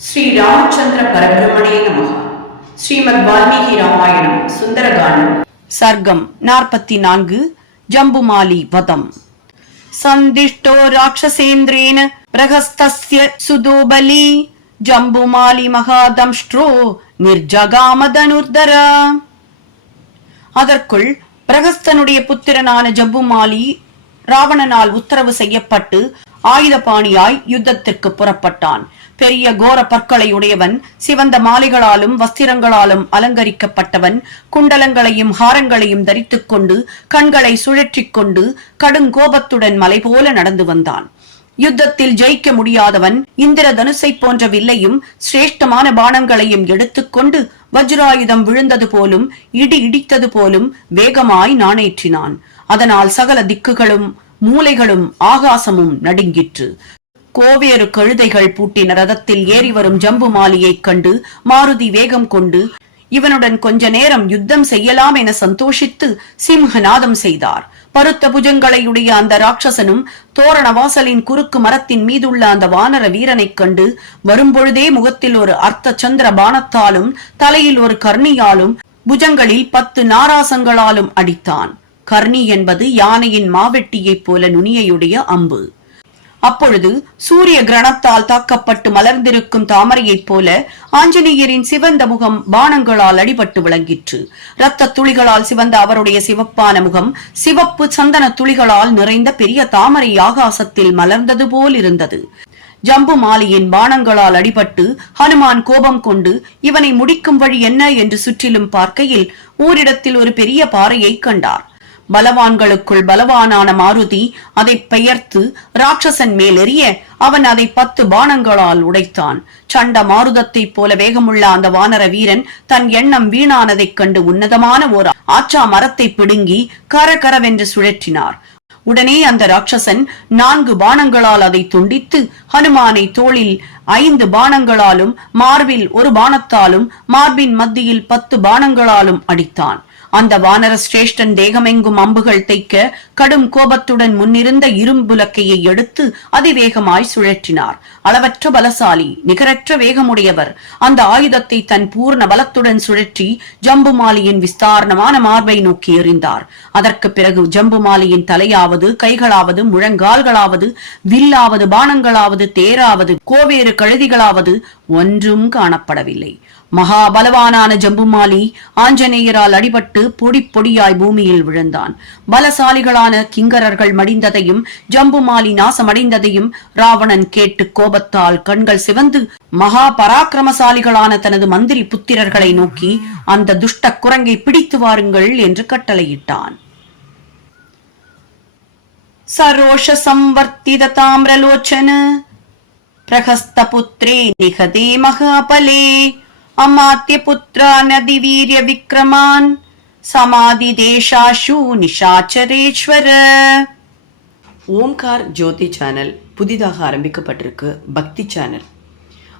శ్రీ రామచంద్ర పరబ్రహ్మణే నమ ஸ்ரீமத் வால்மீகி ராமாயணம் சுந்தரகாண்டம் சர்க்கம் நாற்பத்தி நான்கு ஜம்புமாலி வதம் சந்திஷ்டோ ராட்சசேந்திரேன பிரகஸ்தஸ்ய சுதோபலி ஜம்புமாலி மகாதம்ஷ்ட்ரோ நிர்ஜகாமதனுர்தர அதற்குள் பிரகஸ்தனுடைய புத்திரனான ஜம்புமாலி ராவணனால் உத்தரவு செய்யப்பட்டு ஆயுதபாணியாய் யுத்தத்திற்கு புறப்பட்டான். பெரிய கோர பற்களை உடையவன் சிவந்த மாலைகளாலும் வஸ்திரங்களாலும் அலங்கரிக்கப்பட்டவன் குண்டலங்களையும் ஹாரங்களையும் தரித்துக் கொண்டு கண்களை சுழற்றிக் கொண்டு கடுங்கோபத்துடன் மலை போல நடந்து வந்தான். யுத்தத்தில் ஜெயிக்க முடியாதவன் இந்திர தனுசை போன்ற வில்லையும் சிரேஷ்டமான பானங்களையும் எடுத்துக்கொண்டு வஜ்ராயுதம் விழுந்தது போலும் இடி இடித்தது போலும் வேகமாய் நாணேற்றினான். அதனால் சகல திக்குகளும் மூலைகளும் ஆகாசமும் நடுங்கிற்று. கோவேறு கழுதைகள் பூட்டின ரதத்தில் ஏறி வரும் ஜம்புமாலியைக் கண்டு மாருதி வேகம் கொண்டு இவனுடன் கொஞ்ச நேரம் யுத்தம் செய்யலாம் என சந்தோஷித்து சிம்ஹநாதம் செய்தார். பருத்த புஜங்களையுடைய அந்த ராட்சசனும் தோரண வாசலின் குறுக்கு மரத்தின் மீதுள்ள அந்த வானர வீரனைக் கண்டு வரும்பொழுதே முகத்தில் ஒரு அர்த்த சந்திர பானத்தாலும் தலையில் ஒரு கர்ணியாலும் புஜங்களில் பத்து நாராசங்களாலும் அடித்தான். கர்ணி என்பது யானையின் மாவெட்டியைப் போல நுனியையுடைய அம்பு. அப்பொழுது சூரிய கிரணத்தால் தாக்கப்பட்டு மலர்ந்திருக்கும் தாமரையைப் போல ஆஞ்சநேயரின் சிவந்த முகம் பானங்களால் அடிபட்டு விளங்கிற்று. இரத்த துளிகளால் சிவந்த அவருடைய சிவப்பான முகம் சிவப்பு சந்தன துளிகளால் நிறைந்த பெரிய தாமரை ஆகாசத்தில் மலர்ந்தது போல் இருந்தது. ஜம்பு மாலியின் பானங்களால் அடிபட்டு ஹனுமான் கோபம் கொண்டு இவனை முடிக்கும் வழி என்ன என்று சுற்றிலும் பார்க்கையில் ஓரிடத்தில் ஒரு பெரிய பாறையை கண்டார். பலவான்களுக்குள் பலவானான மாருதி அதை பெயர்த்து ராட்சசன் மேலெறிய அவன் அதை பத்து பானங்களால் உடைத்தான். சண்ட மாருதத்தைப் போல வேகமுள்ள அந்த வானர வீரன் தன் எண்ணம் வீணானதைக் கண்டு உன்னதமான ஓர் ஆச்சா மரத்தை பிடுங்கி கரகரவென்று சுழற்றினார். உடனே அந்த ராட்சசன் நான்கு பானங்களால் அதை துண்டித்து ஹனுமானை தோளில் ஐந்து பானங்களாலும் மார்பில் ஒரு பானத்தாலும் மார்பின் மத்தியில் பத்து பானங்களாலும் அடித்தான். அந்த வானர சிரேஷ்டன் தேகமெங்கும் அம்புகள் தைக்க கடும் கோபத்துடன் முன்னிருந்த இரும்புலக்கையை எடுத்து அதிவேகமாய் சுழற்றினார். அளவற்ற பலசாலி நிகரற்ற வேகமுடையவர். அந்த ஆயுதத்தை தன் பூர்ண பலத்துடன் சுழற்றி ஜம்புமாலியின் விஸ்தாரணமான மார்பை நோக்கி எறிந்தார். அதற்கு பிறகு ஜம்புமாலியின் தலையாவது கைகளாவது முழங்கால்களாவது வில்லாவது பானங்களாவது தேராவது கோவேறு கழுதிகளாவது ஒன்றும் காணப்படவில்லை. மகாபலவானான ஜம்புமாலி ஆஞ்சநேயரால் அடிபட்டு பொடி பொடியாய் பூமியில் விழுந்தான். பலசாலிகளான கிங்கரர்கள் மடிந்ததையும் ஜம்புமாலி நாசமடைந்ததையும் ராவணன் கேட்டு கோபத்தால் கண்கள் சிவந்து மகா பராக்கிரமசாலிகளான தனது மந்திரி புத்திரர்களை நோக்கி அந்த துஷ்ட குரங்கை பிடித்து வாருங்கள் என்று கட்டளையிட்டான். சரோஷ சம்வர்த்தித தாமிரலோச்சன பிரகஸ்தபுத்ரே நிகதே மகாபலே अमात्यपुत्रा नदिवीर्यविक्रमान् சமாதிதேஷாஷு நிஷாச்சரேஸ்வர ஓம்கார் ஜோதி சேனல் புதிதாக ஆரம்பிக்கப்பட்டிருக்கு பக்தி சேனல்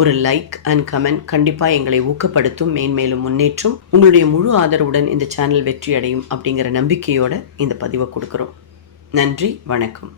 ஒரு லைக் அண்ட் கமெண்ட் கண்டிப்பாக எங்களை ஊக்கப்படுத்தும் மேன்மேலும் முன்னேற்றும். உங்களுடைய முழு ஆதரவுடன் இந்த சேனல் வெற்றி அடையும் அப்படிங்கிற நம்பிக்கையோட இந்த பதிவை கொடுக்குறோம். நன்றி வணக்கம்.